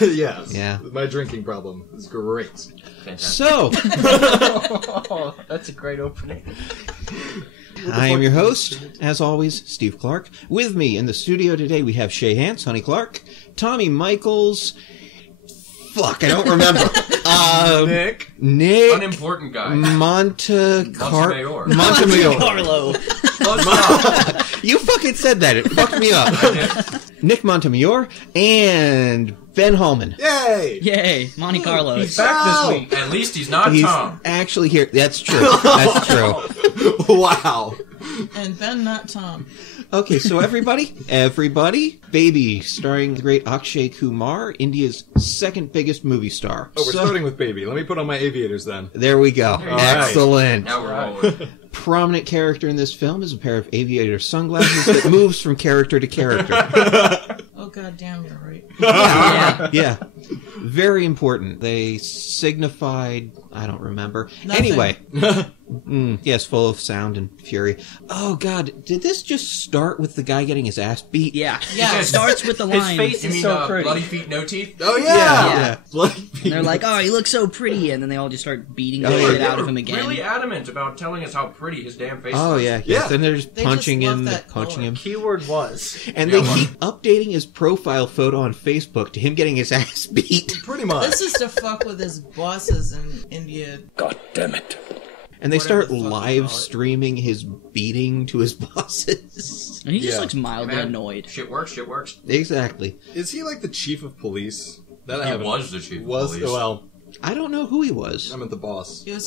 Yes. Yeah. My drinking problem is great. Fantastic. So, Oh, that's a great opening. I am your host, as always, Steve Clark. With me in the studio today, we have Shay Hance, Honey Clark, Tommy Michaels. Fuck, I don't remember. Nick. Unimportant guy. Montemayor. Carlo. You fucking said that. It fucked me up. Nick Montemayor and Ben Hallman. Yay! Yay, Monte Carlo. He's back this week. At least he's not He's Tom. actually here. That's true. That's true. Wow. And Ben, not Tom. Okay, so everybody, Baby, starring the great Akshay Kumar, India's second biggest movie star. Oh, we're starting with Baby. Let me put on my aviators then. There we go. Excellent. Now we're rolling. Prominent character in this film is a pair of aviator sunglasses that moves from character to character. Oh, god damn, you're right. Yeah. Very important. They signified... I don't remember. Nothing. Anyway. Yes, full of sound and fury. Oh, God. Did this just start with the guy getting his ass beat? Yeah. Yeah. It starts with the line. His face You is mean so pretty. bloody feet, no teeth? Oh, yeah! Yeah. And they're like, oh, he looks so pretty, and then they all just start beating the Oh, shit yeah. out of him again. Really adamant about telling us how pretty his damn face Oh, was. yeah. Yeah. Then they're just They punching just love him, that punching color. him. Keyword was. And they keep updating his profile photo on Facebook to him getting his ass beat. Pretty much. This is to fuck with his bosses in India. God damn it. And they Whatever start the fuck you live call it. streaming his beating to his bosses. And he just Yeah. looks mildly Man, annoyed. Shit works. Exactly. Is he like the chief of police? That I He haven't- was the chief of Was, police. well, I don't know who he was. I meant the boss. He was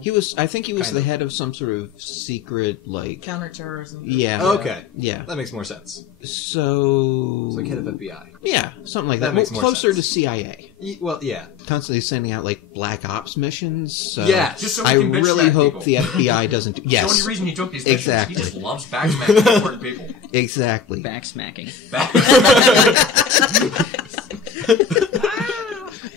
He was, I think he was Kind the of. head of some sort of secret, like... counterterrorism. Yeah. Okay. Yeah. That makes more sense. So... It's like head of FBI. Yeah, something like That that. makes Well, more closer sense. to CIA. Well, yeah. Constantly sending out, like, black ops missions. So Yes. Just so we I can bitch really smack hope people. the FBI doesn't do... The Yes, only reason he took these missions, Exactly. he just loves backsmacking important people. exactly. Backsmacking.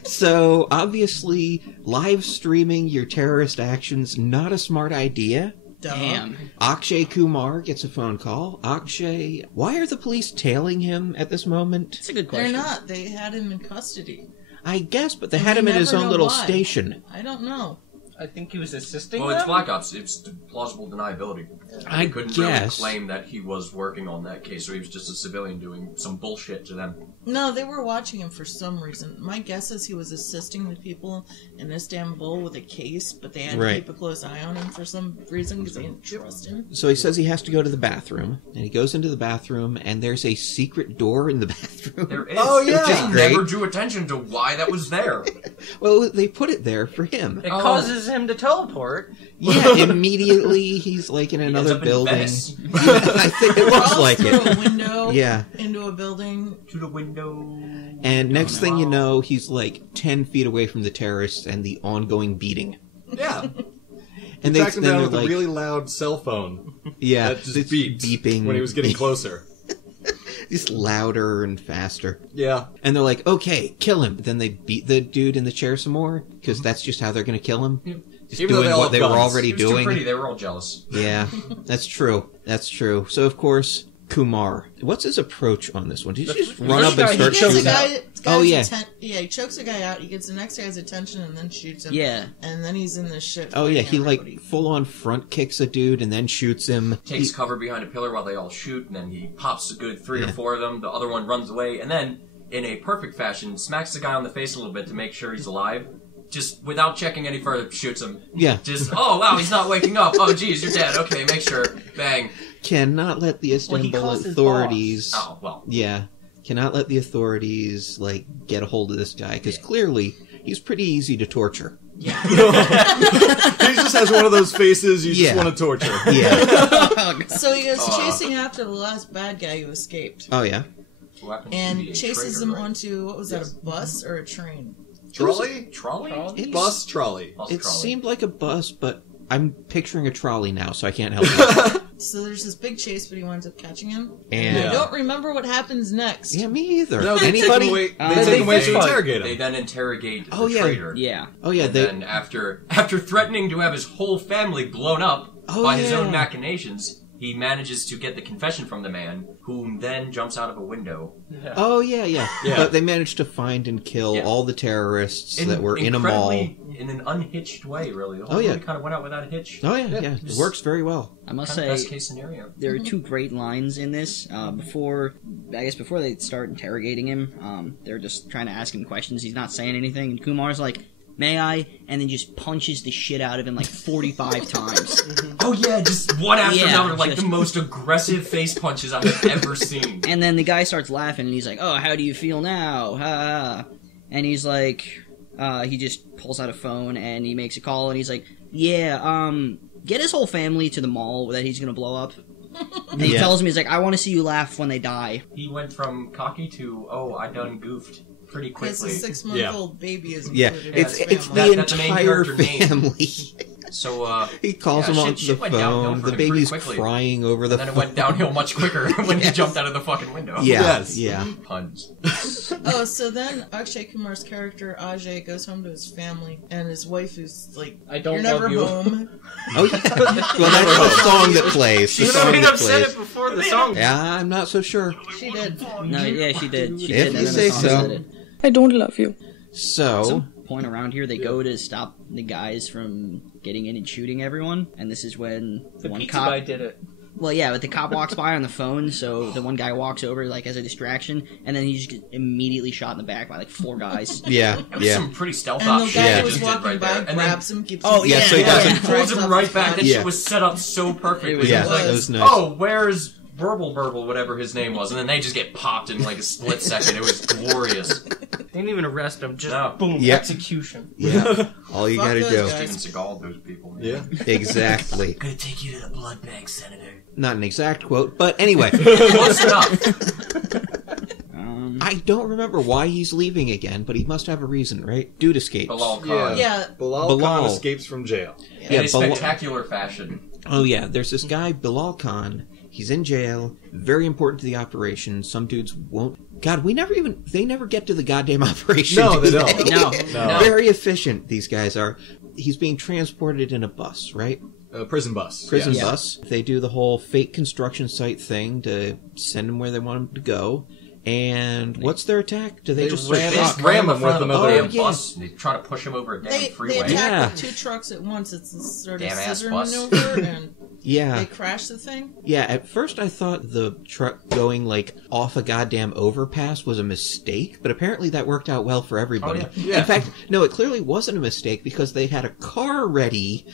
So, obviously, live streaming your terrorist actions, not a smart idea. Duh. Damn. Akshay Kumar gets a phone call. Akshay, why are the police tailing him at this moment? That's a good They're question. not. They had him in custody. I guess, but they And had we him at his never own know little why. station. I don't know. I think he was assisting Well, them? it's Black Ops. It's plausible deniability. I They couldn't guess. really claim that he was working on that case, so he was just a civilian doing some bullshit to them. No, they were watching him for some reason. My guess is he was assisting the people in Istanbul with a case, but they had to Right. keep a close eye on him for some reason because they didn't trust him. So he says he has to go to the bathroom, and he goes into the bathroom, and there's a secret door in the bathroom. There is. Oh, yeah. They Which is great. never drew attention to why that was there. Well, they put it there for him. It causes him to teleport. Yeah, immediately he's like in He ends another up in building. Venice. I think it looks Crawls like through it. a window Yeah. into a building. To the window. And next thing you know, he's like 10 feet away from the terrorists and the ongoing beating. Yeah. And Tracked him down they're with like, a really loud cell phone yeah, that just it's beeped beeping when he was getting closer. Just louder and faster. Yeah. And they're like, okay, kill him. But then they beat the dude in the chair some more, because that's just how they're going to kill him. Just Even though doing they all what have they were guns. already He was too doing. pretty. They were all jealous. Yeah, that's true. That's true. So, of course, Kumar. What's his approach on this one? Did you just run up and guy, start he He gets chokes a shooting? guy, Oh, yeah. he chokes a guy out. He gets the next guy's attention and then shoots him. Yeah. And then he's in this shit. Oh, yeah, fighting he, like, everybody. full-on front kicks a dude and then shoots him. Takes He- cover behind a pillar while they all shoot, and then he pops a good 3 Yeah. or 4 of them. The other one runs away, and then, in a perfect fashion, smacks the guy on the face a little bit to make sure he's alive. Just without checking any further, shoots him. Yeah. Just, oh wow, he's not waking up. Oh geez, you're dead. Okay, make sure. Bang. Cannot let the Well, he Istanbul calls his authorities... Oh, well. Yeah. Cannot let the authorities, like, get a hold of this guy, because clearly he's pretty easy to torture. Yeah. He just has one of those faces you Yeah. just want to torture. Yeah. So he goes chasing after the last bad guy who escaped. Oh, yeah. Who happens to be And a chases traitor, him right? onto, what was that, a bus or a train? Trolley? Trolley? It's- Bus trolley. Bus It trolley. seemed like a bus, but I'm picturing a trolley now, so I can't help it. So there's this big chase, but he winds up catching him. And I don't remember what happens next. yeah, me either. No, they take him Anybody? away, they They take him away fist to fight. interrogate They him. then interrogate Oh, the yeah. traitor. Yeah. Oh yeah, And they. then after threatening to have his whole family blown up Oh, by his yeah. own machinations, he manages to get the confession from the man, who then jumps out of a window. Yeah. Oh, yeah. But they managed to find and kill Yeah. all the terrorists that were in a mall. In an unhitched way, really. The whole Oh, yeah. movie kind of went out without a hitch. Oh, yeah. It works very well. I must Kind of best say, case scenario. there are two great lines in this. Before they start interrogating him, they're just trying to ask him questions. He's not saying anything, and Kumar's like, "May I?" and then just punches the shit out of him like 45 times. Oh yeah, just one after Yeah, another, like just- the most aggressive face punches I've ever seen. And then the guy starts laughing, and he's like, "Oh, how do you feel now?" Ha, ha. And he's like, he just pulls out a phone, and he makes a call, and he's like, "Yeah, get his whole family to the mall that he's gonna blow up." And he tells me, he's like, "I want to see you laugh when they die." He went from cocky to, oh, I done goofed pretty Because quickly. a 6-month-old baby is Yeah, included. it's in his the family. That's the main entire character name. family. So, He calls yeah, him on shit the went downhill phone. for The him pretty baby's quickly. crying over the and then phone. it went downhill much quicker when he jumped out of the fucking window. Yeah, Yes. yeah. Puns. Oh, so then Akshay Kumar's character Ajay goes home to his family, and his wife is like, I don't "You're never love you." home." Oh, yeah. Well, that's the song that plays. The She song might that have said plays. it before the song. Yeah, I'm not so sure. She did. No, yeah, she did. She If did. you and then say the song so. said it. I don't love you. So, Some point around here, they go to stop the guys from getting in and shooting everyone, and this is when The one pizza cop. guy did it. Well, yeah, but the cop walks by on the phone, so the one guy walks over like as a distraction, and then he just gets immediately shot in the back by like 4 guys. yeah, It was yeah. some pretty stealth And op the shit guy Yeah. he who was just did walking right by there. And then grabs him, keeps Oh, him. yeah, so he doesn't- pulls him right back. That Yeah. shit was set up so perfectly. It was- Yeah, It was that like, was nice. oh, where's Burble, whatever his name was, and then they just get popped in like a split second. It was glorious. They didn't even arrest him. Just No. boom, Yeah. execution. Yeah, all you Fuck gotta those do. guys. Steven Seagal, those people. Man. Yeah. Exactly. Gonna take you to the blood bank, Senator. Not an exact quote, but anyway. Close enough. I don't remember why he's leaving again, but he must have a reason, right? Dude escapes. Bilal Khan. Yeah, Bilal Khan Bilal. escapes from jail. Yeah, in a Bilal- spectacular fashion. Oh yeah, there's this guy, Bilal Khan. He's in jail, very important to the operation. Some dudes won't... God, they never get to the goddamn operation. No, do they don't. No. No. Very efficient, these guys are. He's being transported in a bus, right? Prison bus. Prison Yes. bus. They do the whole fake construction site thing to send him where they want him to go. And what's their attack? Do they just ram start- him. Just ram him in front of with the another- damn yeah. bus. And they try to push him over a damn they freeway. attack Yeah. with 2 trucks at once. It's a sort of Damn ass scissor bus. maneuver, and Yeah. they crash the thing. Yeah, at first I thought the truck going, like, off a goddamn overpass was a mistake, but apparently that worked out well for everybody. Oh, yeah. In fact, no, it clearly wasn't a mistake because they had a car ready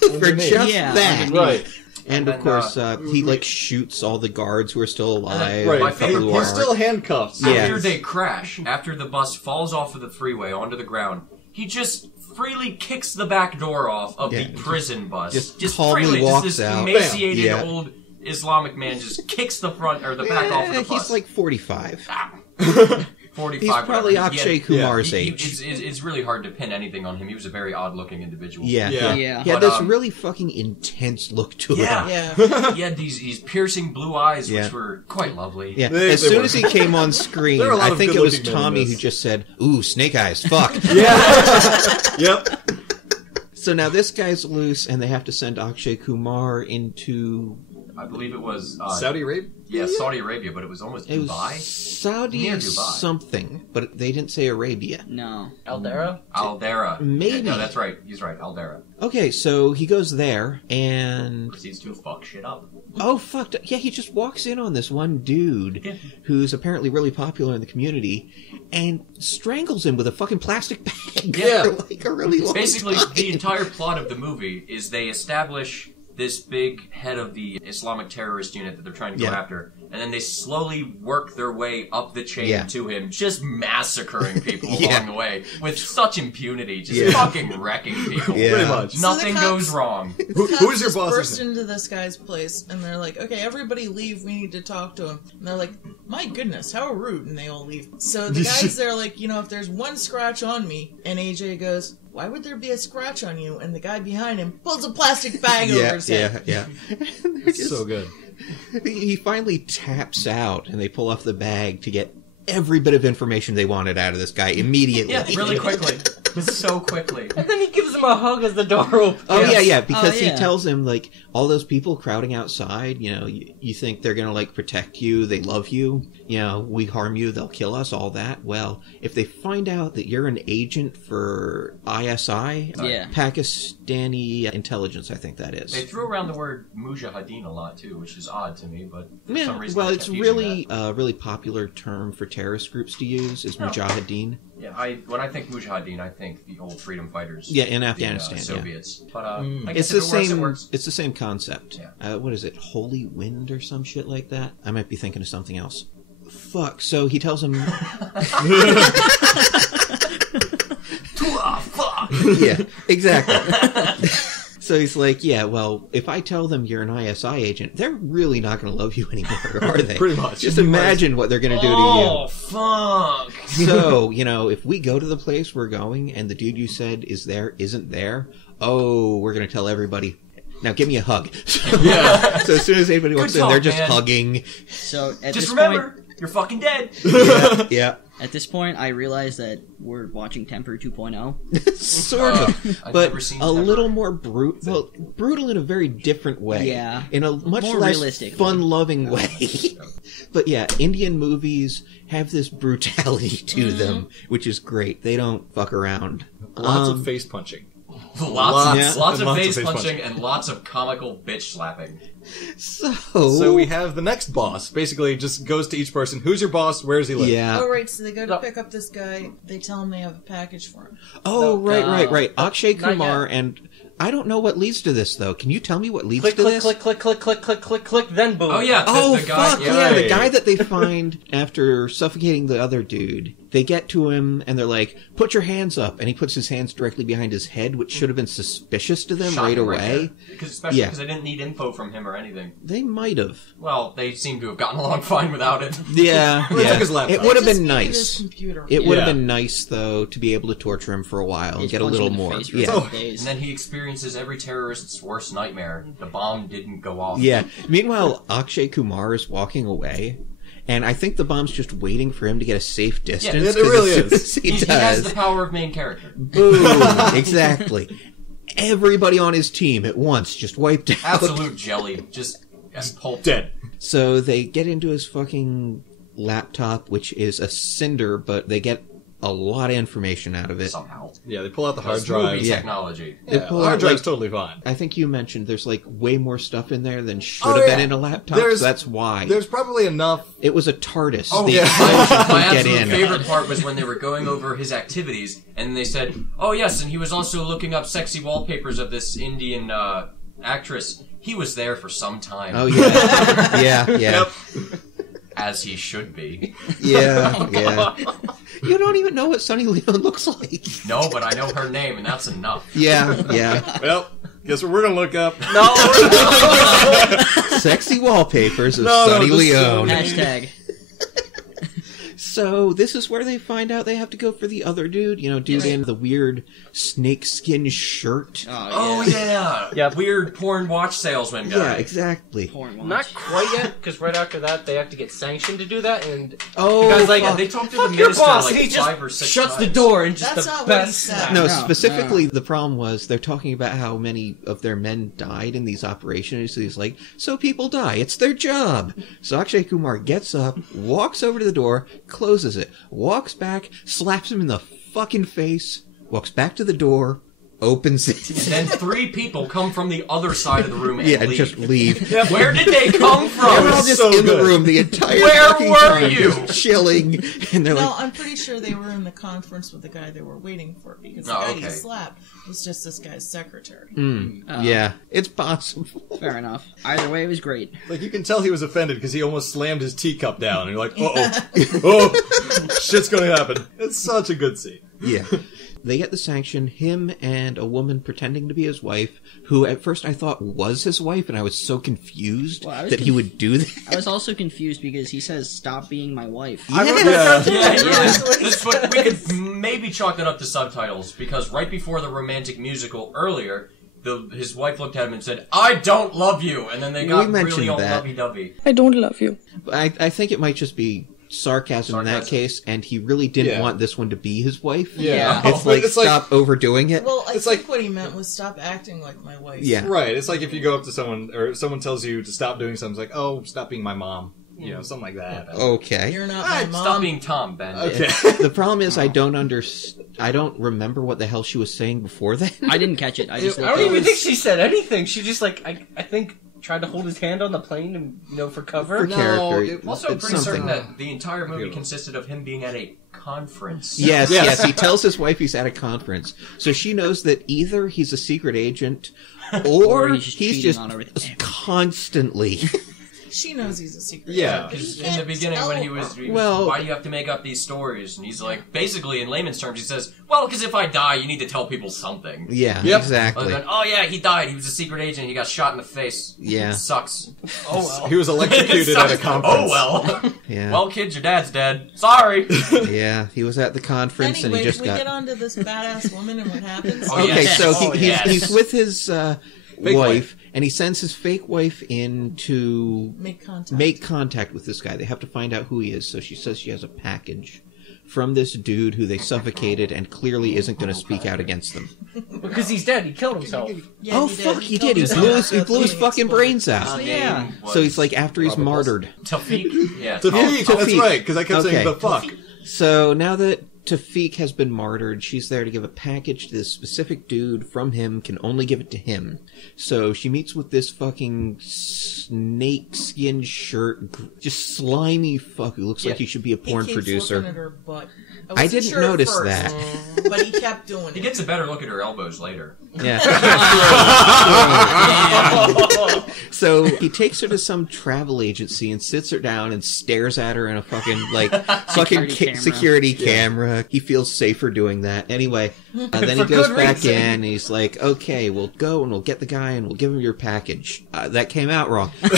for Underneath. just Yeah, that. Right. And of And course, then, he, like, shoots all the guards who are still alive. Right. My a couple favorite who part- He's aren't. still handcuffed. Yeah. After they crash, after the bus falls off of the freeway onto the ground, he just freely kicks the back door off of Yeah, the prison bus. just calmly freely, walks this out. emaciated Bam. Yeah. old Islamic man just kicks the front or the back off of the bus. He's like 45. 45. He's probably whatever. Akshay He Kumar's had- age. It's really hard to pin anything on him. He was a very odd-looking individual. Yeah. Yeah. Yeah. He had But, this really fucking intense look to Yeah. him. Yeah. He had these piercing blue eyes, Yeah. which were quite lovely. Yeah, They as soon were. as he came on screen, There are a lot I of think it was good-looking men in Tommy this. who just said, "Ooh, snake eyes, fuck." Yep. So now this guy's loose, and they have to send Akshay Kumar into... I believe it was Saudi Arabia? Yeah, Saudi Arabia, but it was almost It was Dubai. Saudi Near Dubai. something, but they didn't say Arabia. No. Aldera? Aldera. Maybe. No, that's right. He's right. Aldera. Okay, so he goes there, and... Proceeds to fuck shit up. Oh, fuck. Yeah, he just walks in on this one dude who's apparently really popular in the community and strangles him with a fucking plastic bag Yeah. for like a really long Basically, time. the entire plot of the movie is they establish this big head of the Islamic terrorist unit that they're trying to go Yeah. after, and then they slowly work their way up the chain Yeah. to him, just massacring people Yeah. along the way with such impunity, just Yeah. fucking wrecking people. Yeah. Pretty much. So Nothing the goes cops- wrong. Who Cops is your just boss? burst into this guy's place, and they're like, "Okay, everybody leave. We need to talk to him." And they're like, "My goodness, how rude!" And they all leave. So the guys, they're like, "If there's one scratch on me," and AJ goes, "Why would there be a scratch on you?" And the guy behind him pulls a plastic bag over his head. yeah. It's so good. He finally taps out, and they pull off the bag to get every bit of information they wanted out of this guy immediately. Yeah, really quickly. so quickly. And then he gives him a hug as the door opens. Oh, yeah, because Oh, yeah. he tells him, like, all those people crowding outside, you know, you think they're gonna, like, protect you, they love you, you know, we harm you, they'll kill us, all that. Well, if they find out that you're an agent for ISI, Yeah. Pakistani intelligence, I think that is. They threw around the word mujahideen a lot too, which is odd to me, but for some Yeah, reason well, they it's kept using really that. a really popular term for terrorist groups to use, is mujahideen. Yeah, when I think mujahideen, I think the old freedom fighters. Yeah, in the, Afghanistan, yeah. Soviets. But I It's guess the if it works, it same. works. It's the same concept. Yeah. What is it? Holy Wind or some shit like that? I might be thinking of something else. Fuck. So he tells him. Fuck! Yeah, exactly. So he's like, yeah, well, if I tell them you're an ISI agent, they're really not going to love you anymore, are they? Pretty much. Just imagine what they're going to do Oh, fuck! to you. So, you know, if we go to the place we're going and the dude you said is there isn't there, oh, we're going to tell everybody. Now give me a hug. Yeah. So as soon as anybody walks in, talk, they're just man. hugging. So at Just this remember, point, you're fucking dead. Yeah. at this point, I realize that we're watching Temper 2.0. Sort of, I've but never seen a Temper. little more brutal. Well, brutal in a very different way. Yeah. In a much More less realistic. fun-loving way. But yeah, Indian movies have this brutality to them, which is great. They don't fuck around. Lots of face punching. Lots Lots of of face face punching and lots of comical bitch slapping. So we have the next boss. Basically, just goes to each person. Who's your boss? Where does he live? Yeah. Oh, right, so they go to pick up this guy. They tell him they have a package for him. Oh, right. Oh, Akshay not Kumar, yet. and I don't know what leads to this, though. Can you tell me what leads Click, to click, this? click, click, click, click, click, click, click, then boom. Oh yeah, Oh, the guy, fuck, yeah, the right. guy that they find after suffocating the other dude. They get to him, and they're like, put your hands up. And he puts his hands directly behind his head, which should have been suspicious to them Shot right him away. Especially Yeah. because they didn't need info from him or anything. They might have. Well, they seem to have gotten along fine without it. Yeah, Well, they took his laptop. It would have Just been give you this nice. computer. It would have Yeah. been nice, though, to be able to torture him for a while and Just get a punch him little in the more. face for Yeah. a couple days. And then he experiences every terrorist's worst nightmare. The bomb didn't go off. Yeah. Meanwhile, Akshay Kumar is walking away, and I think the bomb's just waiting for him to get a safe distance. it 'cause really as soon is. as He He has does. the power of main character. Boom. Exactly. Everybody on his team at once just wiped out. Absolute jelly. Just pulp. Dead. So they get into his fucking laptop, which is a cinder, but they get a lot of information out of it. Somehow. Yeah, they pull out the hard Because movie drive. Yeah. technology. They Yeah, pull the hard out, drive's like, totally fine. I think you mentioned there's like way more stuff in there than should Oh, have yeah. been in a laptop, There's- so that's why. There's probably enough. It was a TARDIS. Oh, the yeah. explosion My could get absolute in. favorite part was when they were going over his activities, and they said, "Oh yes, and he was also looking up sexy wallpapers of this Indian actress. He was there for some time, Oh, yeah. Yeah, yeah. as he should be." Yeah, yeah. You don't even know what Sonny Leone looks like. No, but I know her name, and that's enough. Yeah, yeah. Well, guess what we're gonna look up? No, Sexy wallpapers of No, no, Sonny just- Leone. Hashtag. So this is where they find out they have to go for the other dude. You know, dude in the weird snakeskin shirt. Oh yeah, Yep. weird porn watch salesman guy. Yeah, exactly. Porn watch. not quite yet, because right after that, they have to get sanctioned to do that, and Oh, the guy's like, fuck. They talked to the fuck your minister boss, like and he 5 or just 6 shuts the times. door and just That's the not what he best said. snap. No, No, specifically, the problem was they're talking about how many of their men died in these operations. So he's like, so people die. It's their job. So Akshay Kumar gets up, walks over to the door, closes it, walks back, slaps him in the fucking face, walks back to the door, opens it. And then 3 people come from the other side of the room and Yeah, leave. just leave. Where did they come They're from? all just so in the good. room the entire Where fucking were time, you? just chilling, and they're No, like, I'm pretty sure they were in the conference with the guy they were waiting for because the Oh, guy okay. he slapped was just this guy's secretary. yeah, it's possible. Fair enough. Either way, it was great. Like, you can tell he was offended because he almost slammed his teacup down. And you're like, oh, shit's gonna happen. It's such a good scene. Yeah. They get the sanction, him and a woman pretending to be his wife, who at first I thought was his wife, and I was so confused Well, I was that he would do that. I was also confused because he says, "Stop being my wife." Yeah. Yeah, This, but we could maybe chalk that up to subtitles, because right before the romantic musical earlier, his wife looked at him and said, "I don't love you," and then they got We mentioned really all that. lovey-dovey. I don't love you. I think it might just be sarcasm in that case, and he really didn't want this one to be his wife. Yeah. It's like, stop overdoing it. Well, I It's think like- what he meant was stop acting like my wife. Yeah. Right. It's like if you go up to someone, or someone tells you to stop doing something, it's like, oh, stop being my mom. You know, something like that. Okay. You're not my mom. Stop being Tom, Ben. Okay. The problem is I don't remember what the hell she was saying before then. I didn't catch it. I just I looked don't even over. think she said anything. She just like I think tried to hold his hand on the plane and for cover. For character. it- Also, It's pretty certain something. that the entire movie consisted of him being at a conference. Yes, Yes. yes. He tells his wife he's at a conference, so she knows that either he's a secret agent or, Or he's just cheating on everything. constantly. She knows he's a secret. Yeah. agent, but he Because in can't the beginning, tell when he her. was, Well- why do you have to make up these stories? And he's like, basically, in layman's terms, he says, well, because if I die, you need to tell people something. Yeah, Yep. exactly. And then, oh yeah, he died. He was a secret agent. He got shot in the face. Yeah. It sucks. Oh well. He was electrocuted It at a sucks. conference. Oh well. Yeah. Well, kids, your dad's dead. Sorry. Yeah, he was at the conference Anyway, and he just can we got. get on to this badass woman and what happens? Oh, Okay, yes. so Oh, yes. he's with his Fake wife, and he sends his fake wife in to Make contact. contact with this guy. They have to find out who he is. So she says she has a package from this dude who they suffocated and clearly isn't going to speak out against them. Because he's dead. He killed himself. Yeah, Oh he did. fuck, he told did. He me blew so. his That's fucking exploded. brains His out. yeah. name was So he's like after he's Probably martyred. Tafik. Yeah. Tafik, that's Tafik. right, because I kept Okay. saying the fuck. So now that Tafik has been martyred, she's there to give a package to this specific dude from him, can only give it to him. So she meets with this fucking snake skin shirt, just slimy fuck who looks like he should be a He porn keeps producer. looking at her butt. I wasn't didn't sure at notice first, that. but he kept doing He it. gets a better look at her elbows later. Yeah. So he takes her to some travel agency and sits her down and stares at her in a fucking security camera. He feels safer doing that. Anyway, then he For goes good back reason. in and he's like, "Okay, we'll go and we'll get the guy and we'll give him your package." That came out wrong. No,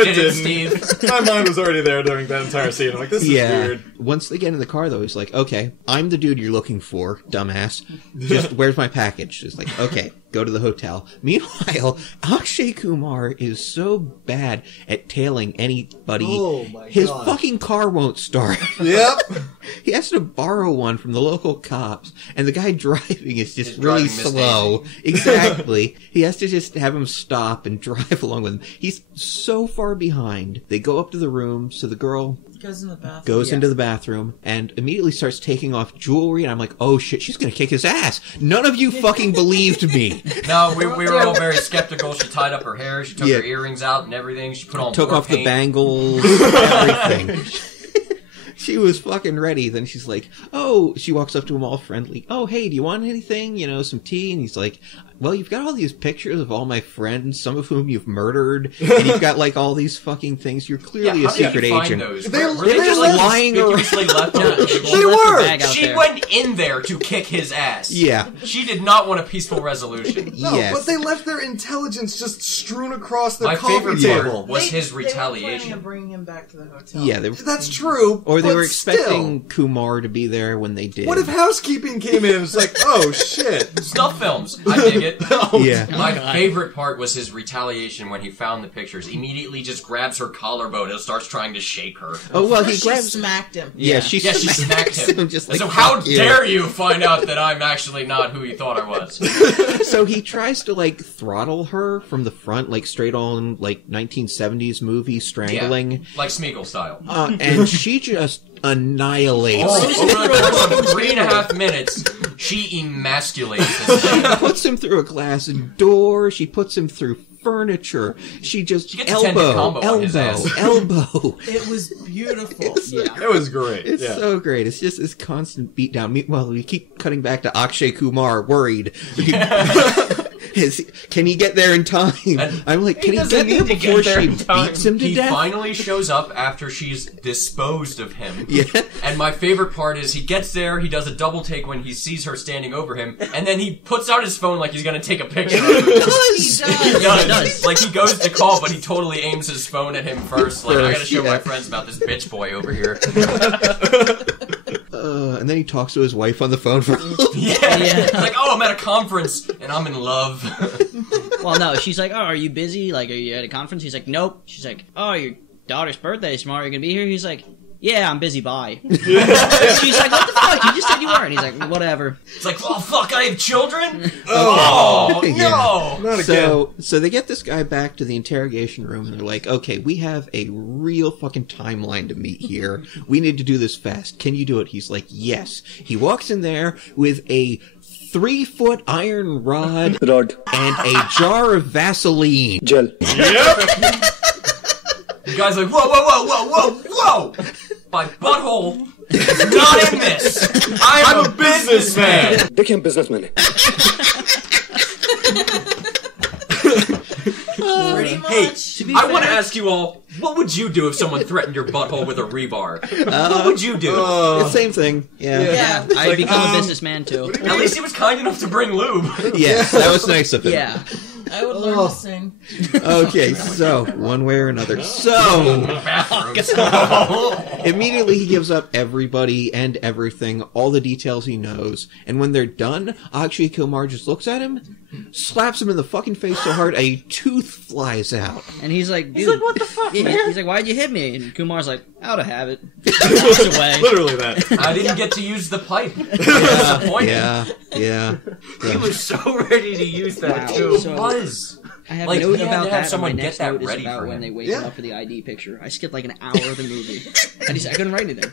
it Did it, didn't. Steve? My mind was already there during that entire scene. I'm like, this is weird. Once they get in the car, though, he's like, "Okay, I'm the dude you're looking for, dumbass. Just where's my package?" He's like, "Okay, go to the hotel." Meanwhile, Akshay Kumar is so bad at tailing anybody. Oh my His God. fucking car won't start. Yep. He has to borrow one from the local cops, and the guy driving is just He's really driving Miss slow. Exactly. He has to just have him stop and drive along with him. He's so far behind. They go up to the room, so the girl Goes in the bathroom. goes into the bathroom and immediately starts taking off jewelry, and I'm like, oh shit, she's gonna kick his ass. None of you fucking believed me. No, we were all very skeptical. She tied up her hair. She took Yeah. her earrings out and everything. She put on Took more off the paint. bangles, everything. She was fucking ready. Then she's like, oh, she walks up to him all friendly. Oh, hey, do you want anything? You know, some tea? And he's like, well, you've got all these pictures of all my friends, some of whom you've murdered, and you've got like all these fucking things. You're clearly a how did secret you find agent. Those? They- Were they just were like lying conspicuously left on the table? She left her were. bag out She there. went in there to kick his ass. Yeah. She did not want a peaceful resolution. No, Yes. but they left their intelligence just strewn across the My coffee favorite table. part was his They were planning retaliation. to bring him back to the hotel. Yeah, they, That's true. or they but were expecting still. Kumar to be there when they did. What if housekeeping came in and was like, oh shit. Snuff films. I dig it. Yeah. My favorite part was his retaliation when he found the pictures. Immediately just grabs her collarbone and starts trying to shake her. Oh well, he First grabs. she smacked him. Yeah, she Yeah, she smacked him. just like, so how "Fuck you." dare you find out that I'm actually not who you thought I was? So he tries to like throttle her from the front, like straight on like 1970s movie strangling, Yeah, like Smeagol style. and she just annihilates. Oh, over the course of 3.5 minutes, she emasculates this She man. puts him through a glass door. She puts him through furniture. She just She gets a 10-hit combo on his ass. elbow. It was beautiful. It was great. It's yeah. so great. It's just this constant beatdown. Meanwhile, we keep cutting back to Akshay Kumar, worried. Can he get there in time? And I'm like, can he doesn't get there need to before get there she in time. beats him to He death? finally shows up after she's disposed of him. Yeah. And my favorite part is he gets there, he does a double take when he sees her standing over him, and then he puts out his phone like he's gonna take a picture of her. He He does. does. Like, he goes to call, but he totally aims his phone at him first. Like, I gotta show yeah. my friends about this bitch boy over here. And then he talks to his wife on the phone for a little Yeah. It's like, oh, I'm at a conference, and I'm in love. Well, no, she's like, oh, are you busy? Like, are you at a conference? He's like, nope. She's like, oh, you're daughter's birthday tomorrow. You're gonna be here? He's like, yeah, I'm busy, bye. She's like, what the fuck? You just said you weren't. He's like, whatever. It's like, oh fuck, I have children? Oh, no! not again. So they get this guy back to the interrogation room, and they're like, okay, we have a real fucking timeline to meet here. We need to do this fast. Can you do it? He's like, yes. He walks in there with a 3-foot iron rod and a jar of Vaseline. Gel. Yep. The guy's like, whoa! My butthole is not in this. I'm a businessman. देखिए हम businessman हैं. Pretty Hey, much. I want to ask you all, what would you do if someone threatened your butthole with a rebar? What would you do? The same thing. Yeah. Yeah. I'd become a businessman too. At least he was kind enough to bring lube. Yes, that was nice of him. Yeah. I would learn to sing. Okay, so, one way or another. So, immediately he gives up everybody and everything, all the details he knows, and when they're done, Akshay Kumar just looks at him, slaps him in the fucking face so hard a tooth flies out. And he's like, dude. He's like, what the fuck, Yeah, man? he's like, why'd you hit me? And Kumar's like, out of habit. Walks away. Literally that. I didn't get to use the pipe. Disappointed. Yeah. He was so ready to use that Wow. too. So- Was. I have Like, a note he had about to have that. someone and my get next that note is ready about for when him. they wake Yeah. him up for the ID picture. I skipped like an hour of the movie. I couldn't write anything.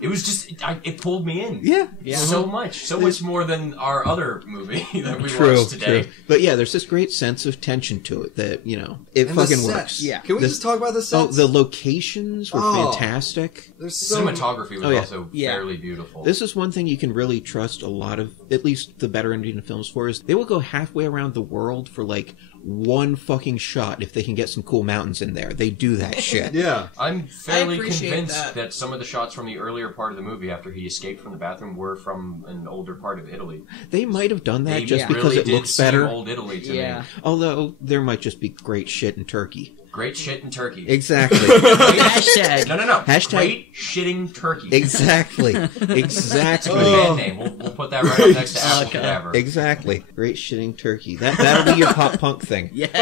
It was just, it pulled me in. Yeah. So much more than our other movie that we True, watched today. true. But yeah, there's this great sense of tension to it that, it And the fucking sets. works. Yeah. Can we This- just talk about the Oh, sets? the locations were Oh. fantastic. There's so Cinematography was Oh, yeah. also Yeah. fairly beautiful. This is one thing you can really trust a lot of, at least the better Indian films for, is they will go halfway around the world for like one fucking shot if they can get some cool mountains in there. They do that shit. Yeah. I'm fairly appreciate convinced that. some of the shots from the earlier part of the movie after he escaped from the bathroom were from an older part of Italy. They might have done that They just because really it did looks seem better. old Italy to Yeah. me. Although there might just be great shit in Turkey. Great shit in Turkey. Exactly. Hashtag. No. Hashtag- Great shitting Turkey. Exactly. Exactly. Good band name. We'll put that right up next to Apple Cadaver. Exactly. Great shitting turkey. That'll be your pop punk thing. Yes.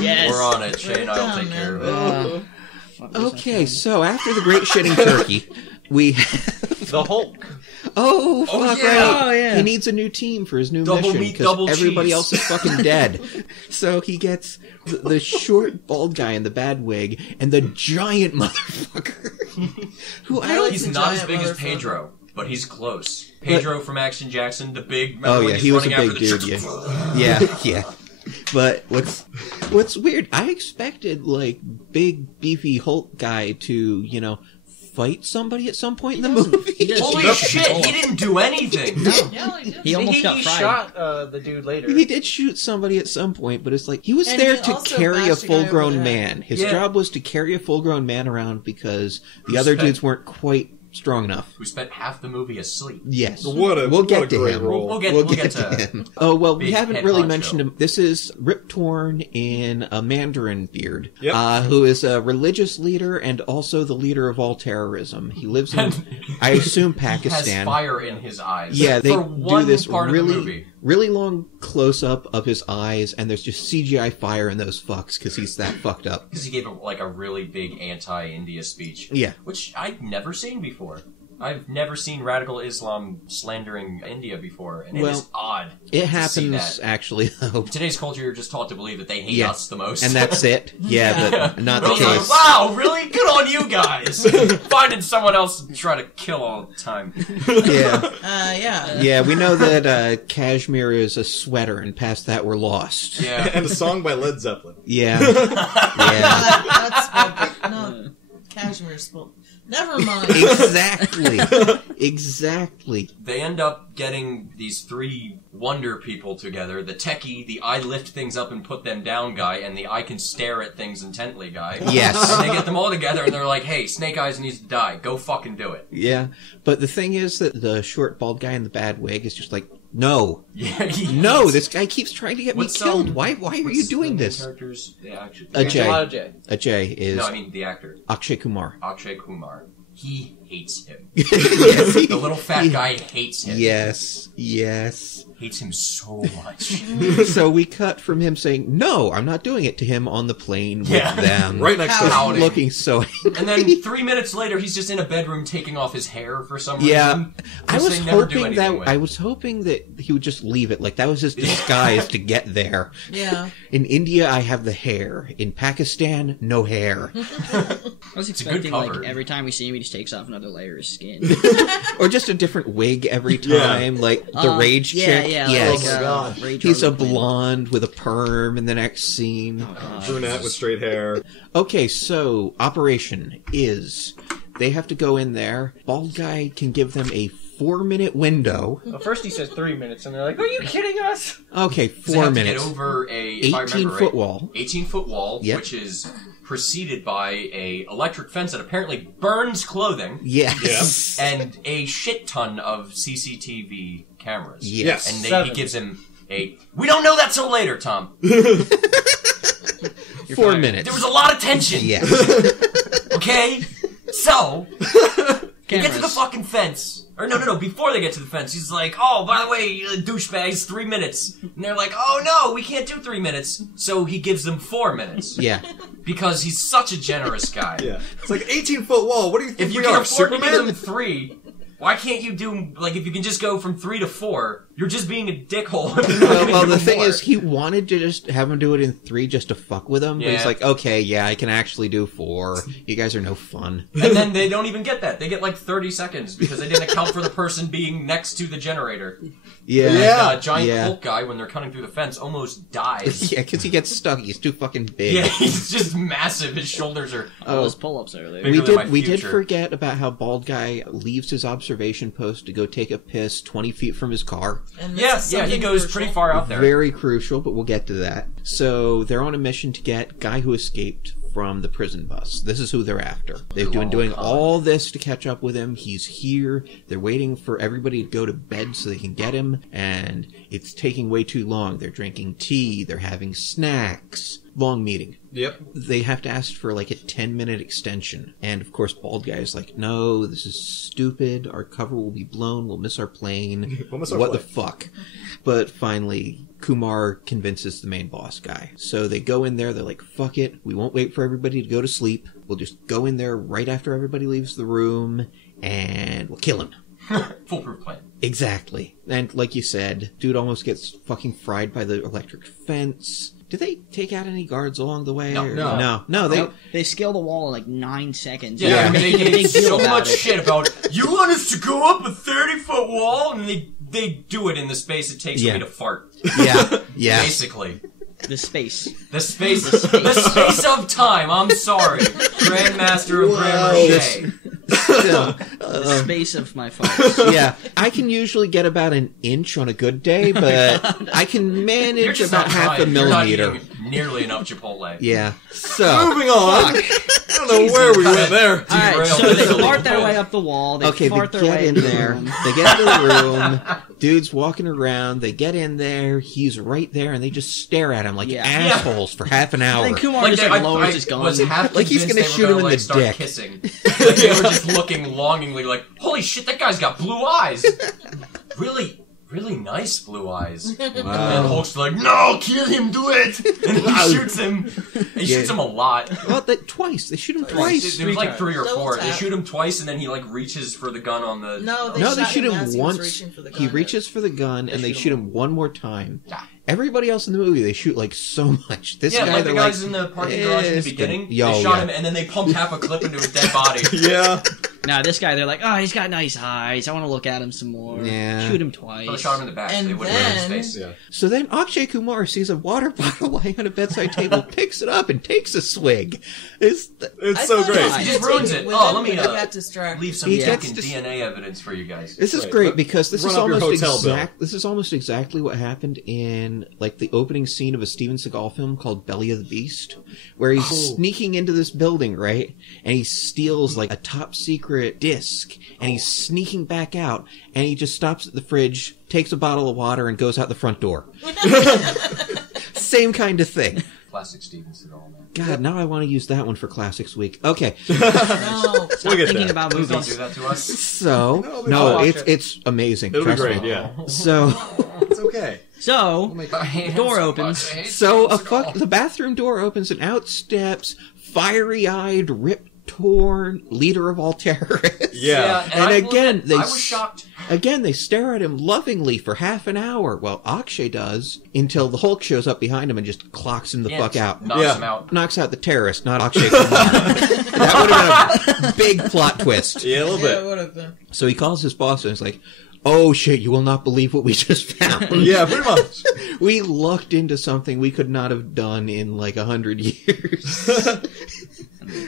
Yes. We're on it. Shay and I will Down, take care of man. it. Fuck this Okay, so after the great shitting turkey, we The Hulk. Oh, fuck yeah. right. Oh, yeah. He needs a new team for his new Double mission meat, because double everybody cheese. else is fucking dead. So he gets the short, bald guy in the bad wig and the giant motherfucker. Who I don't He's the not as giant big as motherfucker. Pedro, but he's close. Pedro from Action Jackson, the big. Remember Oh when yeah, he's he was a running big after dude. the Yeah. But what's weird? I expected like big beefy Hulk guy to fight somebody at some point in the movie. He does. Holy shit! He didn't do anything. Yeah, he did. He almost he got fried. shot the dude later. He did shoot somebody at some point, but it's like he was And there he to also carry a bashed a guy over full-grown the head. man. His Yeah. job was to carry a full-grown man around because the other Respect. dudes weren't quite strong enough. Who spent half the movie asleep. Yes. What a we'll get what a to great him. role. We'll get to him. Oh, well, we Big haven't head really honcho. mentioned him. This is Rip Torn in a Mandarin beard, Yep. who is a religious leader and also the leader of all terrorism. He lives in, I assume, He has Pakistan. fire in his eyes. Yeah, they for do one this part of the really, movie. really long close-up of his eyes, and there's just CGI fire in those fucks because he's that fucked up. Because he gave a really big anti-India speech. Yeah. Which I'd never seen before. I've never seen radical Islam slandering India before, and it is odd. It to see happens, that. actually, though. In today's culture, you're just taught to believe that they hate Yeah. us the most. And that's it. Yeah, but not the We're like, case. wow, really? Good on you guys! Finding someone else to try to kill all the time. Yeah. Yeah. Yeah, we know that Kashmir is a sweater, and past that we're lost. Yeah. And a song by Led Zeppelin. Yeah. Yeah. That's spelled, no, Cashmere spelled. Never mind. Exactly. Exactly. They end up getting these three wonder people together. The techie, the I lift things up and put them down guy, and the I can stare at things intently guy. Yes. And they get them all together and they're like, hey, Snake Eyes needs to die. Go fucking do it. Yeah. But the thing is that the short, bald guy in the bad wig is just like, no. Yeah. No, this guy keeps trying to get me What's, killed. Why are you what's doing the this? Characters, the action. Ajay. Ajay is No, I mean the actor. Akshay Kumar. Akshay Kumar. He hates him. Yes, The little fat guy hates him. Yes. Yes. hates him so much. So we cut from him saying, "No, I'm not doing it," to him on the plane with them. Right next to him. Pouting. Looking so angry. And then 3 minutes later, he's just in a bedroom taking off his hair for some reason. Yeah, I which was they never do hoping anything that with. I was hoping that he would just leave it. Like that was his disguise to get there. Yeah. In India, I have the hair. In Pakistan, no hair. I was a good expecting, like, cover. every time we see him, he just takes off another layer of skin. Or just a different wig every time. Like the rage yeah, chick. Yeah, Yes. Oh my God. Rage He's a Harley Quinn. blonde with a perm in the next scene. Brunette with straight hair. Okay, so operation is they have to go in there. Bald guy can give them a 4-minute window. Well, first he says 3 minutes, and they're like, "Are you kidding us?" Okay, They 4 have minutes. to get over a, if I remember 18-foot right, wall. 18-foot wall, Yep. which is preceded by a electric fence that apparently burns clothing, Yes. and a shit ton of CCTV cameras. Yes. And he 7. gives him a... We don't know that till later, Tom. 4 minutes. There was a lot of tension. Yes. Okay? So, they get to the Cameras. fucking fence. Or no, before they get to the fence, he's like, "Oh, by the way, you douchebags, 3 minutes." And they're like, "Oh no, we can't do 3 minutes." So he gives them 4 minutes. Yeah. Because he's such a generous guy. Yeah. It's like 18-foot wall. What do you think If you we can are, afford to give them Superman? 3, why can't you do, like, if you can just go from 3 to 4, you're just being a dickhole. Well, the thing is, he wanted to just have him do it in 3 just to fuck with him. But he's Yeah. like, okay, yeah, I can actually do 4. You guys are no fun. And then they don't even get that. They get like 30 seconds because they didn't account for the person being next to the generator. Yeah. Yeah. The giant Yeah. Hulk guy, when they're cutting through the fence, almost dies. Yeah, because he gets stuck. He's too fucking big. Yeah, he's just massive. His shoulders are... All those pull-ups earlier. Big- We Bigger than my did future. forget about how Bald Guy leaves his observation post to go take a piss 20 feet from his car. And this is Yeah, he something goes crucial. pretty far out there. Very crucial, but we'll get to that. So they're on a mission to get guy who escaped from the prison bus. This is who they're after. They've been doing all this to catch up with him. He's here. They're waiting for everybody to go to bed so they can get him, and it's taking way too long. They're drinking tea. They're having snacks. Long meeting. Yep. They have to ask for like a 10-minute extension. And of course, Bald Guy is like, no, this is stupid. Our cover will be blown. We'll miss our plane. We'll miss our What flight. the fuck? But finally, Kumar convinces the main boss guy. So they go in there. They're like, fuck it. We won't wait for everybody to go to sleep. We'll just go in there right after everybody leaves the room and we'll kill him. Foolproof plan. Exactly. And like you said, dude almost gets fucking fried by the electric fence. Did they take out any guards along the way? No. or- No. No, they... They scale the wall in like 9 seconds. Yeah, They're they making a gave big deal so about much it. shit about, you want us to go up a 30-foot wall? And they do it in the space it takes Yeah. for me to fart. Yeah. Basically. The space. The space of time, I'm sorry. Grandmaster of Grammar Still, The space of my farts. yeah. I can usually get about an inch on a good day, but I can You're manage just about not half a trying. You're not millimeter. eating nearly enough Chipotle. Yeah. So, Moving on. I don't know where we went there. Alright, Derailed so they this a little fart their bit. way up the wall. They okay, they fart their get way in into the there. room. They get into the room. Dude's walking around. They get in there. He's right there, and they just stare at him like Yeah. assholes for half an hour. Then Kumar Like, just like lowers his gun. was half Like he's convinced gonna they shoot were him in like, the start dick. kissing. Like, they were just looking longingly like, holy shit, that guy's got blue eyes. Really, really nice blue eyes. And then Hulk's like, no, kill him, do it. And he shoots him. He shoots him a lot. Well, twice. They shoot him There twice. was like 3 or Double 4. They tap. shoot him twice, and then he like reaches for the gun on the. No, No, they shot shoot him him as he was once. reaching for the He gun. reaches for the gun, and they shoot shoot him one more time. Yeah. Everybody else in the movie, they shoot like so much. This Yeah, guy, like the they're guys in the parking garage in the "It's been- beginning. Yo, they shot yeah. him, and then they pumped half a clip into his dead body. Yeah. Now this guy, they're like, oh, he's got nice eyes. I want to look at him some more. Yeah. Shoot him So they twice. shot him in the back, so And they wouldn't hurt his then- face. Yeah. So then Akshay Kumar sees a water bottle lying on a bedside table, picks it up, and takes a swig. It's I so thought great. was He gonna just ruins take it. with Oh, him, let me, but I got distracted. Leave some He fucking gets DNA evidence for you guys. This is Right, great but because this run is up your almost hotel bill. This is almost exactly what happened in like the opening scene of a Steven Seagal film called Belly of the Beast, where he's sneaking into this building, right? And he steals like a top secret disc, and he's sneaking back out, and he just stops at the fridge, takes a bottle of water, and goes out the front door. Same kind of thing. Classic Steven Seagal, man. God, now I want to use that one for Classics Week. Okay, No. We'll get Thinking there. about Please don't movies. do that to us. so No, no, watch it's amazing. It'll be trust great, me. yeah. So It's okay. So, The door opens. So the bathroom door opens and out steps fiery-eyed, rip-torn leader of all terrorists. Yeah. And again, I was shocked. Again, they stare at him lovingly for half an hour. Well, Akshay does, until the Hulk shows up behind him and just clocks him the fuck out. Knocks him out. Knocks out the terrorist, not Akshay Kumar. That would have been a big plot twist. Yeah, a little Yeah, bit. it would have been. So he calls his boss and is like, "Oh shit, you will not believe what we just found." Yeah, pretty much. We lucked into something we could not have done in like 100 years.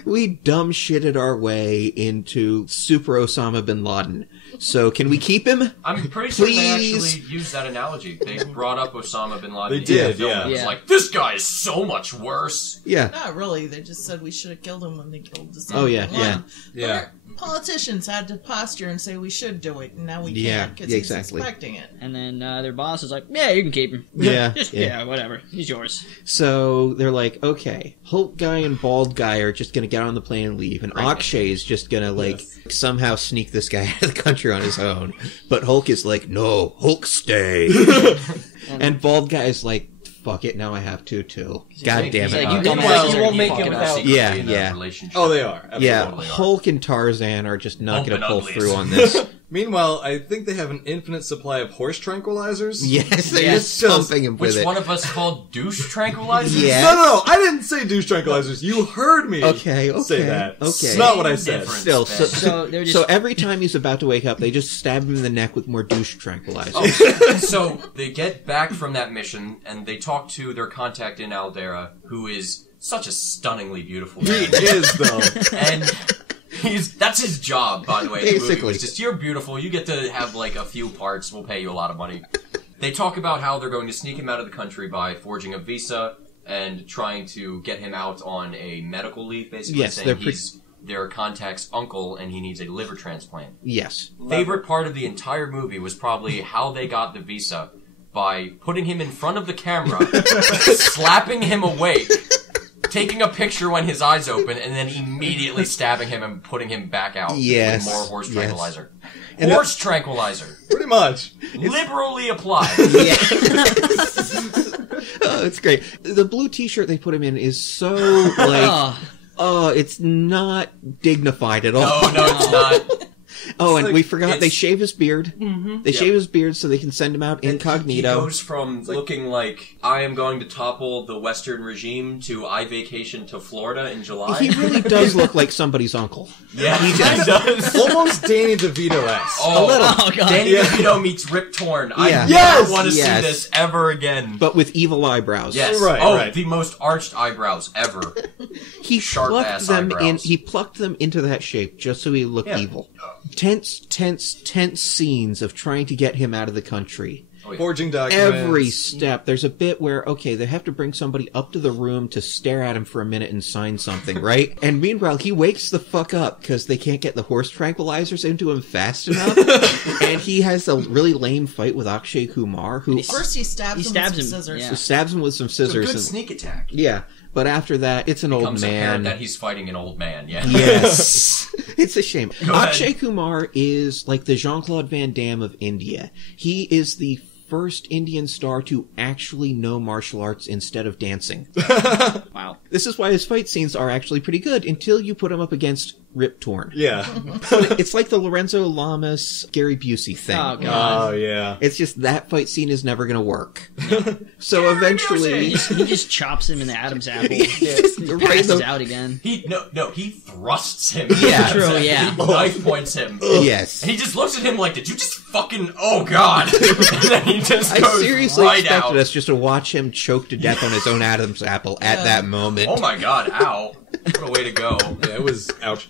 We dumb shitted our way into Super Osama bin Laden. So can we keep him? I'm pretty sure they Please? actually used that analogy. They brought up Osama bin Laden. They did, in the film, yeah. and it was Yeah. like, this guy is so much worse. Yeah. Not really. They just said we should have killed him when they killed the Oh, yeah, Yeah. Politicians had to posture and say we should do it, and now we Yeah, can't because yeah, he's exactly. expecting it. And then their boss is like, yeah, you can keep him. Yeah. Just, Yeah. yeah, whatever. He's yours. So they're like, okay, Hulk guy and bald guy are just gonna get on the plane and leave, and Akshay is just gonna somehow sneak this guy out of the country on his own. But Hulk is like, no, Hulk stay. And bald guy is like, fuck it, now I have to too. God damn He's it. like, you Akshay. dumbass, you won't make it Fucking without- secretly Yeah, in a yeah. relationship. Oh, they are. Absolutely. Yeah, Totally are. Hulk and Tarzan are just not Hulk going to and pull uglies. through on this. Meanwhile, I think they have an infinite supply of horse tranquilizers. Yes, they're Yes. just pumping him with Which it. one of us called douche tranquilizers? Yeah. No, I didn't say douche tranquilizers. You heard me Okay, say that. okay. It's not what I said. Difference. Still, So they're just so every time he's about to wake up, they just stab him in the neck with more douche tranquilizers. Oh, so they get back from that mission and they talk to their contact in Aldera, who is such a stunningly beautiful He man. is, though. And that's his job, by the way. in the movie. Basically. It's just, you're beautiful, you get to have like a few parts, we'll pay you a lot of money. They talk about how they're going to sneak him out of the country by forging a visa and trying to get him out on a medical leave, basically Yes, saying they're he's their contact's uncle and he needs a liver transplant. Yes. Favorite part of the entire movie was probably how they got the visa by putting him in front of the camera, slapping him awake, taking a picture when his eyes open, and then immediately stabbing him and putting him back out Yes, with more horse yes. tranquilizer. And Horse tranquilizer. Pretty much. Liberally applied. Yeah. Oh, it's great. The blue t-shirt they put him in is so, like, it's not dignified at all. No, it's not. Oh, and like- we forgot they it's- shave his beard. They shave his beard so they can send him out He incognito. goes from looking like, I am going to topple the Western regime to I vacation to Florida in July. He really does look like somebody's uncle. Yeah, he does. Almost Danny DeVito-esque. Oh, Oh, God. Danny Yeah. DeVito meets Rip Torn. Yeah. I Yes! never want to Yes. see this ever again. But with evil eyebrows. Yes. Right. The most arched eyebrows ever. He Sharp plucked ass them in. eyebrows. He plucked them into that shape just so he looked Yeah. evil. Tense scenes of trying to get him out of the country. Forging documents. Every step. There's a bit where, okay, they have to bring somebody up to the room to stare at him for a minute and sign something, right? And meanwhile, he wakes the fuck up because they can't get the horse tranquilizers into him fast enough. And he has a really lame fight with Akshay Kumar, who First, he stabs him with some scissors. yeah. stabs him with some It's a scissors. good and- sneak attack. yeah, but after that, it's an old Becomes apparent man. that he's fighting an old man. Yeah. Yes. It's a shame. Go ahead. Akshay Kumar is like the Jean-Claude Van Damme of India. He is the first Indian star to actually know martial arts instead of dancing. Wow. This is why his fight scenes are actually pretty good until you put him up against Rip Torn. Yeah. It's like the Lorenzo Lamas, Gary Busey thing. Oh, God. Oh, yeah. It's just that fight scene is never going to work. So eventually... He just chops him in the Adam's apple. Just He right passes the- out again. He thrusts him. Yeah. True, yeah. He knife points him. Yes. And he just looks at him like, did you just fucking, oh god. And then he just I goes seriously right expected out. us just to watch him choke to death on his own Adam's apple at that moment. Oh my god, ow. What a way to go. Yeah, it was, ouch.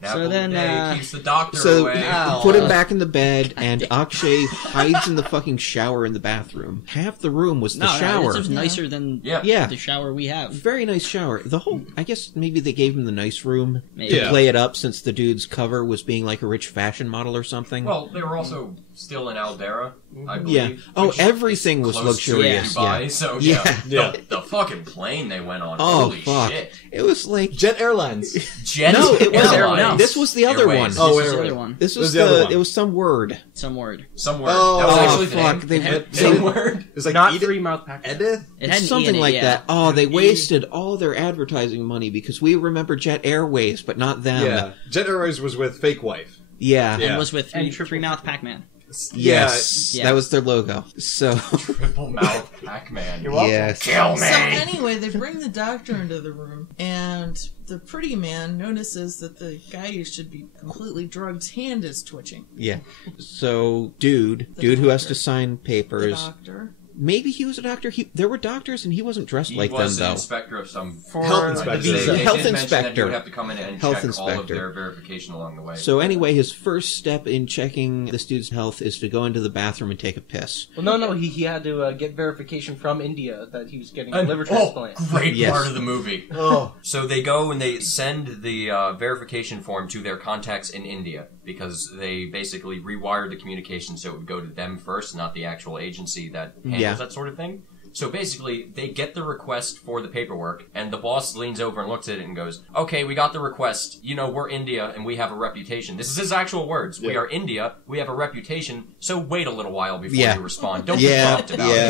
Apple then, day keeps the doctor So away. put him back in the bed, and Akshay hides in the fucking shower in the bathroom. Half the room was the No, shower. it's just nicer than Yeah. the shower we have. Very nice shower. The whole, I guess maybe they gave him the nice room Maybe. to Yeah. play it up since the dude's cover was being like a rich fashion model or something. Well, they were also still in Aldera, I believe. Yeah. Oh, which everything is was close to luxurious, Dubai, yeah. So, Yeah. Yeah. The fucking plane they went on. Oh, Holy fuck. shit. It was like... Jet Airlines. Jet No, it was Airlines. Airways. This was the other one. Airways. Oh, This is the wait. other one. This was the other the. one. It was some word. Some word. Some word. Oh, that was oh, actually the fuck, name. they had- Same word. It's like Not Edith? three mouth pack. Edith? It had an E Something in it, like yeah. that. Oh, they wasted all their advertising money because we remember Jet Airways, but not them. Yeah. Jet Airways was with Fake Wife. Yeah. Yeah. And was with And triple- Three Mouth Pac-Man. Yes. Yeah. That was their logo. So, Triple mouth Pac-Man. You're welcome. yes. Kill me! So anyway, they bring the doctor into the room, and the pretty man notices that the guy who should be completely drugged's hand is twitching. Yeah. So, dude The who has doctor. to sign The papers. doctor. Maybe he was a doctor. There were doctors, and he wasn't dressed He like them, was an though. inspector of some... For Health the inspector. visa. They Health did mention that inspector. he would have to come in and Health check all of inspector. their verification along the way. So anyway, his first step in checking the student's health is to go into the bathroom and take a piss. Well, no, he had to get verification from India that he was getting a And- liver oh, transplant. great Yes. part of the movie. Oh. So they go and they send the verification form to their contacts in India because they basically rewired the communication so it would go to them first, not the actual agency that handles Yeah. that sort of thing. So basically, they get the request for the paperwork, and the boss leans over and looks at it and goes, "Okay, we got the request. You know, we're India, and we have a reputation." This is his actual words. We Yeah. are India, we have a reputation, so wait a little while before Yeah. you respond. Don't Yeah, be prompt about yeah.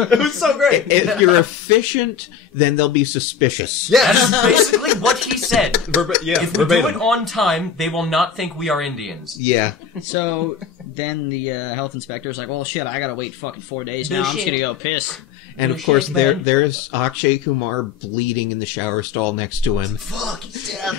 it. It was so great. If you're efficient, then they'll be suspicious. That is Yes. basically what he said. Yeah, If we do verbatim. it on time, they will not think we are Indians. Yeah. So then the health inspector's like, well, shit, I gotta wait fucking 4 days now. I'm just gonna go piss. And of course, there's Akshay Kumar bleeding in the shower stall next to him. Fuck,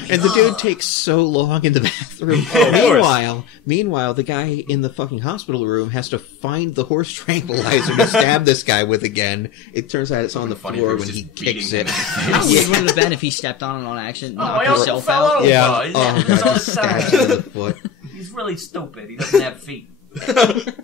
And the dude takes so long in the bathroom. Oh, Meanwhile, the guy in the fucking hospital room has to find the horse tranquilizer to stab this guy with again. It turns out it's on the Funny floor if he was when he just kicks beating it. him How weird would it have been if he stepped on it on accident and Oh, knocked I also himself fell out? over. Yeah. He's Oh, on God, the just side. stabs him in the foot. He's really stupid. He doesn't have feet.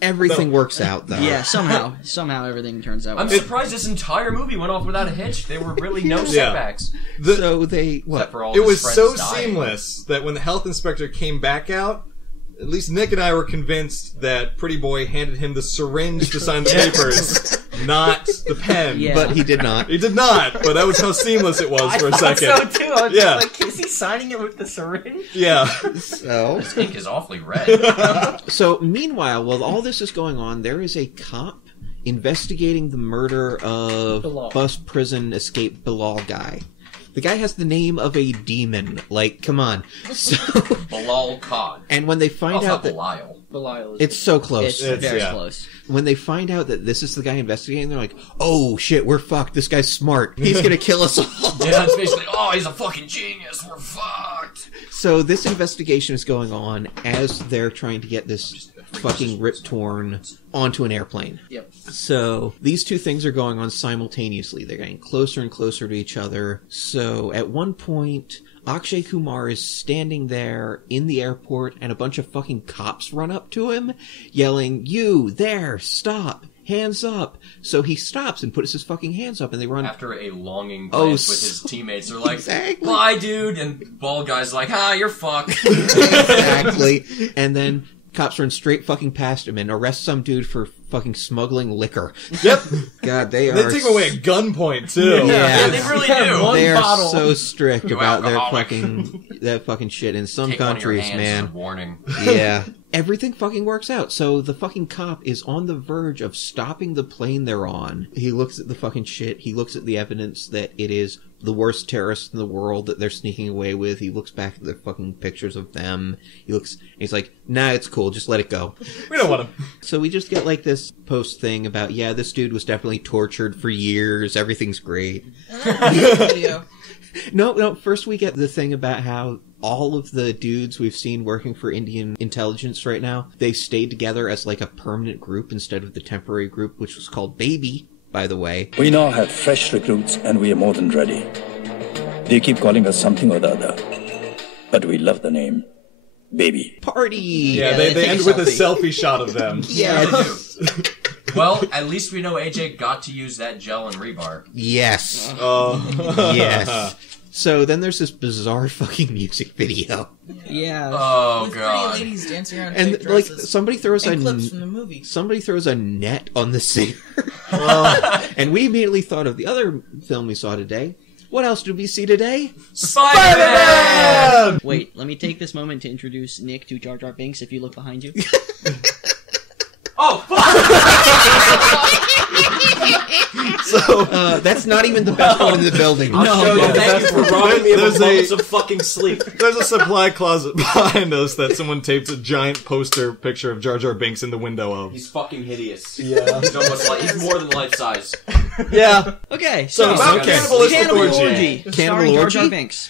Everything works out, though. Yeah, somehow everything turns out. I'm well. surprised this entire movie went off without a hitch. There were really no setbacks. So they... Except What? for all It his was friends so dying. seamless that when the health inspector came back out, at least Nick and I were convinced that Pretty Boy handed him the syringe to sign the papers, not the pen. Yeah. But he did not. He did not, but that was how seamless it was for a thought second. so too. I was Yeah. just like, is he signing it with the syringe? Yeah. So... This ink is awfully red. So, meanwhile, while all this is going on, there is a cop investigating the murder of Bilal. bus prison escape Bilal guy. The guy has the name of a demon. Like, come on. So, Bilal Khan. and when they find Also out that Belial. Belial is it's so close, It's very yeah. close. when they find out that this is the guy investigating, they're like, "Oh shit, we're fucked. This guy's smart. He's gonna kill us all." Yeah, it's basically, oh, he's a fucking genius. We're fucked. So this investigation is going on as they're trying to get this fucking Rip Torn onto an airplane. Yep. So these two things are going on simultaneously. They're getting closer and closer to each other. So at one point, Akshay Kumar is standing there in the airport and a bunch of fucking cops run up to him yelling, "You, there, stop, hands up." So he stops and puts his fucking hands up and they run. After a longing Oh, glance with his teammates, they're like, Exactly. bye, dude. And bald guy's like, you're fucked. Exactly. And then cops run straight fucking past him and arrest some dude for fucking smuggling liquor. Yep. God, they are... They take him away at gunpoint, too. Yeah, they really do. One They are bottle. so strict You about their alcoholic. fucking shit. In some Take one of your countries, hands man. as a warning. Yeah. Everything fucking works out. So the fucking cop is on the verge of stopping the plane they're on. He looks at the fucking shit. He looks at the evidence that it is the worst terrorists in the world that they're sneaking away with. He looks back at the fucking pictures of them. He's like, "Nah, it's cool. Just let it go." We don't want him. So we just get like this post thing about, yeah, this dude was definitely tortured for years. Everything's great. Video. No, first we get the thing about how all of the dudes we've seen working for Indian intelligence right now, they stayed together as like a permanent group instead of the temporary group, which was called Baby, by the way. We now have fresh recruits and we are more than ready. They keep calling us something or the other, but we love the name Baby. Party! Yeah, they take a end with a selfie. selfie shot of them. Yeah, they do. Well, at least we know AJ got to use that gel and rebar. Yes. Oh. Yes. So then there's this bizarre fucking music video. Yeah. Oh, With God. pretty ladies dancing around And fake like dresses. somebody throws and a clips from the movie. somebody throws a net on the singer. And we immediately thought of the other film we saw today, What else did we see today? Spider-Man! Wait, let me take this moment to introduce Nick to Jar Jar Binks. If you look behind you. Oh, fuck! So that's not even the best one in the building. I'll show you. Thank you for robbing me of There's moments of fucking sleep. There's a supply closet behind us that someone taped a giant poster picture of Jar Jar Binks in the window of. He's fucking hideous. Yeah. He's almost like, he's more than life size. Yeah. Okay, So about okay. cannibalistic Cannibal orgy. Orgy, Cannibal starring Jar Jar Orgy? Binks.